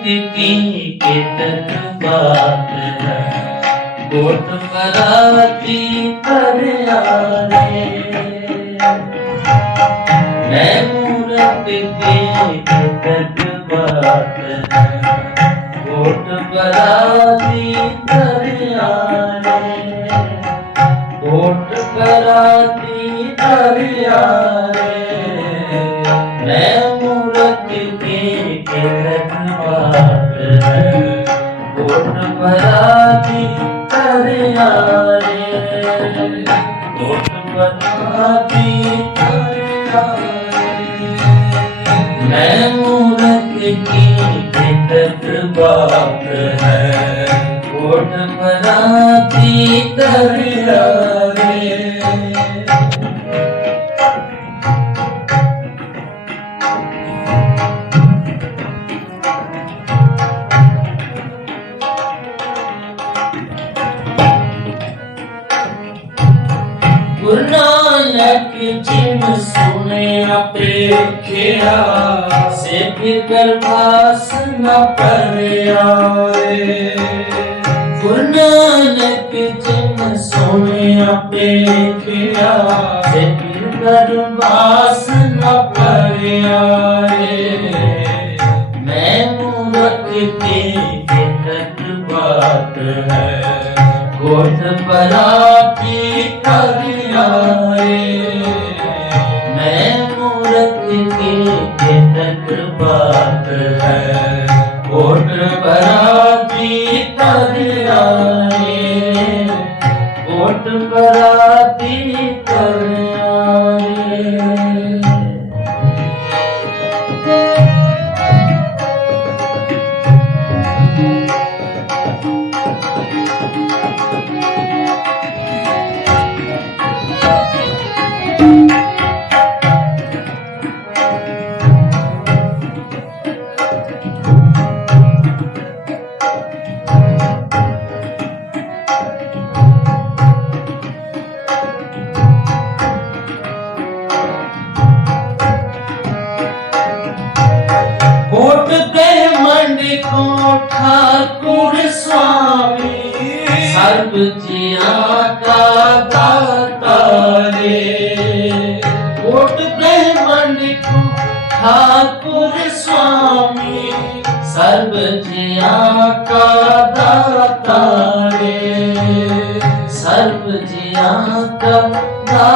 मैं मूरत की कितक बात है कोट पराती पर आरे मैं मूरत की कितक बात है कोट पराती पर आरे कोट पराती पर आरे मैं ਪੇਖਿਆ ਸਿੱਖ ਗਰਭਾਸ ਨ ਪਰਿਆ ਰੇ ਗੁਰੂ ਨਾਨਕ ਜਿਨ ਪੇਖਿਆ ਸਿੱਖ ਗਰਭਾਸ ਨ ਪਰਿਆ ਰੇ ਮੈਂ ਮੂਰਖ ਕੇ ਕਿਤਕ ਬਾਤ ਹੈ ਕੋਟ ਪਰਾਤੀ ਕਰਿਆਏ ਕਿਤਕ ਬਾਤ ਹੈ।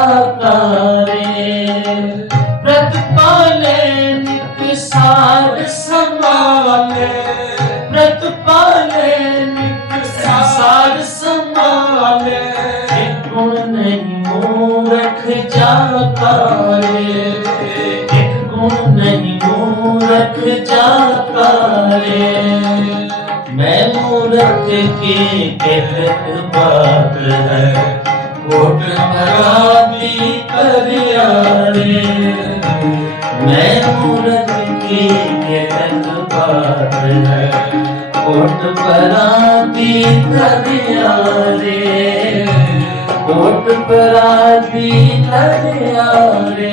ਦਾਤਾ ਰੇ ਪ੍ਰਤਪਾਲੇ ਨਿਤ ਕੋਟ ਮਰਾਤੀ ਕਰਿਆਰੇ ਮੈਂ ਮੂਰਤ ਕੀ ਕਹਿਤ ਬਾਤ ਹੈ ਕੋਟ ਪਰਾਤੀ ਕਰਿਆਰੇ ਕੋਟ ਪਰਾਤੀ ਕਰਿਆਰੇ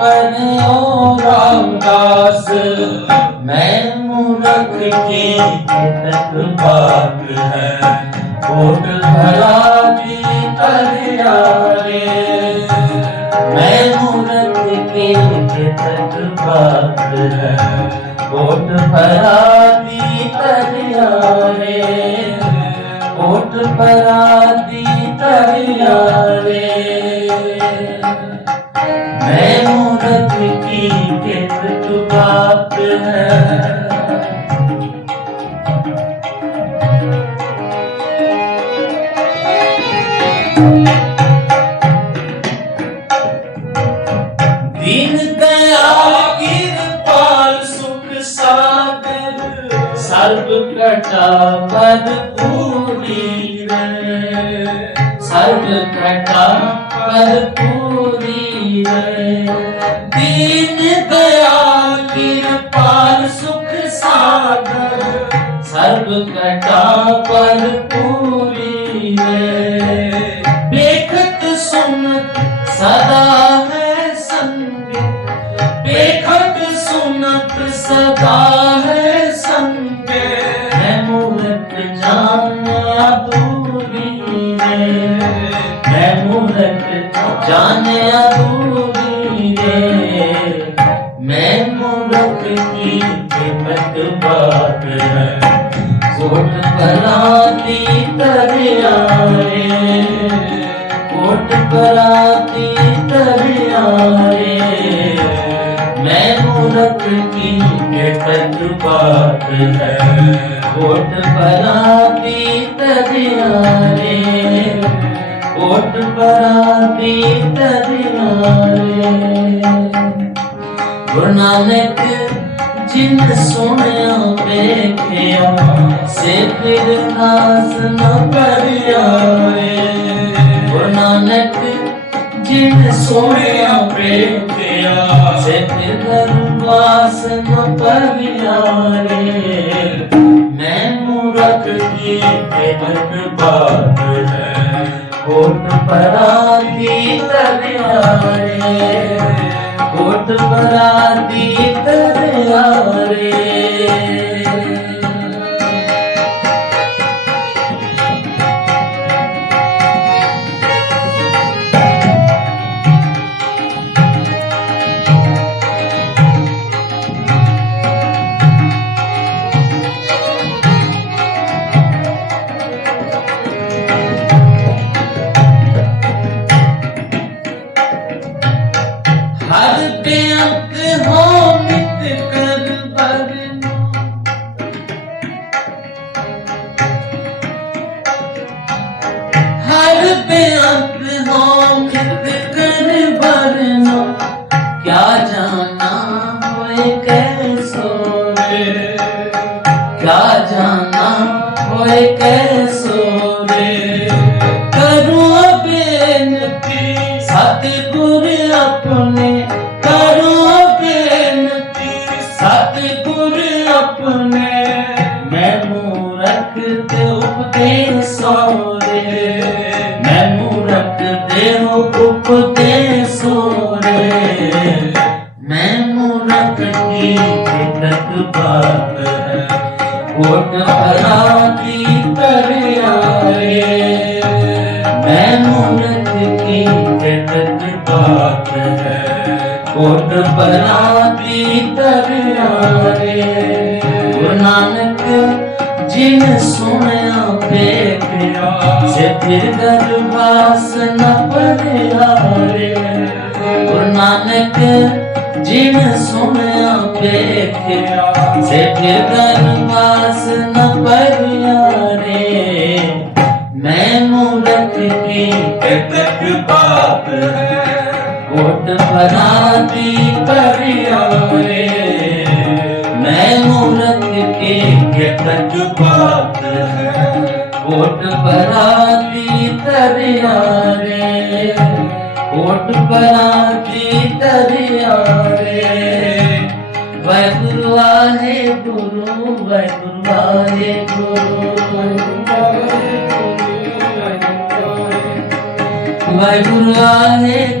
ਮਨ ਓ ਰਾਮਦਾਸ ਮੈਂ ਮੂਰਖ ਕੀ ਤਤ ਪਾਕ ਹੈ ਕੋਟ ਭਲਾ ਕੀ ਤਰਿਆਰੇ ਮੈਂ ਮੂਰਖ ਕੀ ਤਤ ਪਾਕ ਹੈ ਕੋਟ ਭਲਾ ਕੀ ਤਰਿਆਰੇ ਕੋਟ ਭਲਾ ਦੀ ਸਰਬ ਕਟਾ ਪਦ ਪੂਰੀ ਰੇ ਸਰਬ ਕਟਾ ਪਦ ਪੂਰੀ ਰੇ ਦੀਨ ਦਇਆ ਕੀ ਅਪਾਰ ਸੁਖ ਸਾਗਰ, ਸਰਬ ਕਟਾ ਪਰ ਪੂਰੀ ਹੈ ਬੇਖਤ ਸੁਨਤ ਸਦਾ ਹੈ ਸੰਗ ਬੇਖਤ ਸੁਨਤ ਸਦਾ ਹੈ ਸੰਗ ਹੈ ਮੂਰਤ ਜਾਣਾ ਦੂਰੀ ਹੈ ਹੈ ਮੂਰਤ ਜਾਣਿਆ की कीमत बात है कोट पराती तर आए कोट पराती तर आए मैं मूरत की कीमत बात है कोट पराती तर आए कोट पराती तर आए गुरु नानक जिन सोने देखिया से फिर आस न करिया नानक जिन सोने देखिया से फिर दरवास न करिया मैं मूरख की एक बात है कोट पराती तरिया कोट पराती तरिया ਆਪਣਾ ਪ੍ਰੀਤ ਨਾਰੇ ਗੁਰੂ ਨਾਨਕ ਜਿਨ ਸੁਣਿਆ ਪੇਖਿਆ ਸਿੱਧਿ ਦਰਬਾਸ ਨ ਪਰਿਆਰੇ ਗੁਰੂ ਨਾਨਕ ਜਿਨ ਸੁਣਿਆ ਪੇਖਿਆ ਸਿੱਧਿ ਦਰਬਾਸ ਨ ਪਰਿਆਰੇ ਮੈਨੂੰ ਰਖ ਕੀ ਕਿਤਕ ਬਾਤ ਹੈ। ਗੁਣ ਪਦਾਤੀ ਪਰਿਆਵੇ ਮੈਂ ਮੂਰਤ ਕੇ ਕਿਤਜ ਬਾਤ ਹੈ। ਕੋਟ ਪਰਾਤੀ ਤਰਿਆਰੇ ਕੋਟ ਪਰਾਤੀ ਤਰਿਆਰੇ, ਵਾਹਿਗੁਰੂ ਆਹੇ ਗੁਰੂ, ਵਾਹਿਗੁਰੂ ਆਹੇ ਗੁਰੂ। ਵਾਹਿਗੁਰੂ ਆਹੇ